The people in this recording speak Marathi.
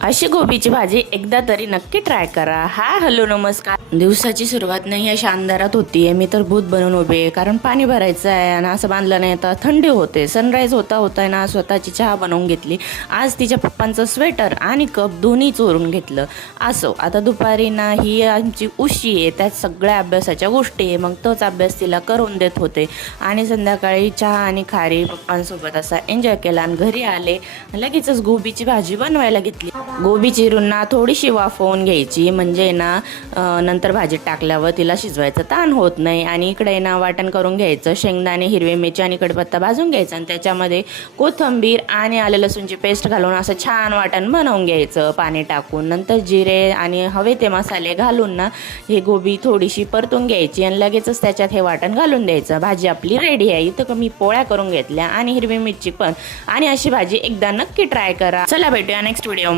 अशी गोबीची भाजी एकदा तरी नक्की ट्राय करा। हाय हॅलो नमस्कार। दिवसाची सुरुवात नाही अशा अंधारात होतीये, मी तर भूत बनून उभे, कारण पाणी भरायचं आहे आणि असं बांधलं नाही तर थंडी होते। सनराईज होता होता ना स्वतःची चहा बनवून घेतली। आज तिच्या पप्पांचं स्वेटर आणि कप दोन्ही चोरून घेतलं। असो आता दुपारी ना ही आमची उशी आहे, त्यात सगळ्या अभ्यासाच्या गोष्टी आहे, मग तोच अभ्यास तिला करून देत होते आणि संध्याकाळी चहा आणि खारी पप्पांसोबत असा एन्जॉय केला आणि घरी आले लगेचच गोबीची भाजी बनवायला घेतली। गोबी चिरून ना थोडीशी वाफवून घ्यायची, म्हणजे ना नंतर भाजीत टाकल्यावर तिला शिजवायचं ताण होत नाही। आणि इकडे ना वाटण करून घ्यायचं, शेंगदाणे हिरवे मिरची आणि कढीपत्ता भाजून घ्यायचा आणि त्याच्यामध्ये कोथिंबीर आणि आले लसूणची पेस्ट घालून असं छान वाटण बनवून घ्यायचं पाणी टाकून। नंतर जिरे आणि हवे ते मसाले घालून ना हे गोबी थोडीशी परतून घ्यायची आणि लगेचच त्याच्यात हे वाटण घालून द्यायचं। भाजी आपली रेडी आहे। इथं मी पोळ्या करून घेतल्या आणि हिरवी मिरची पण, आणि अशी भाजी एकदा नक्की ट्राय करा। चला भेटूया नेक्स्ट व्हिडिओ।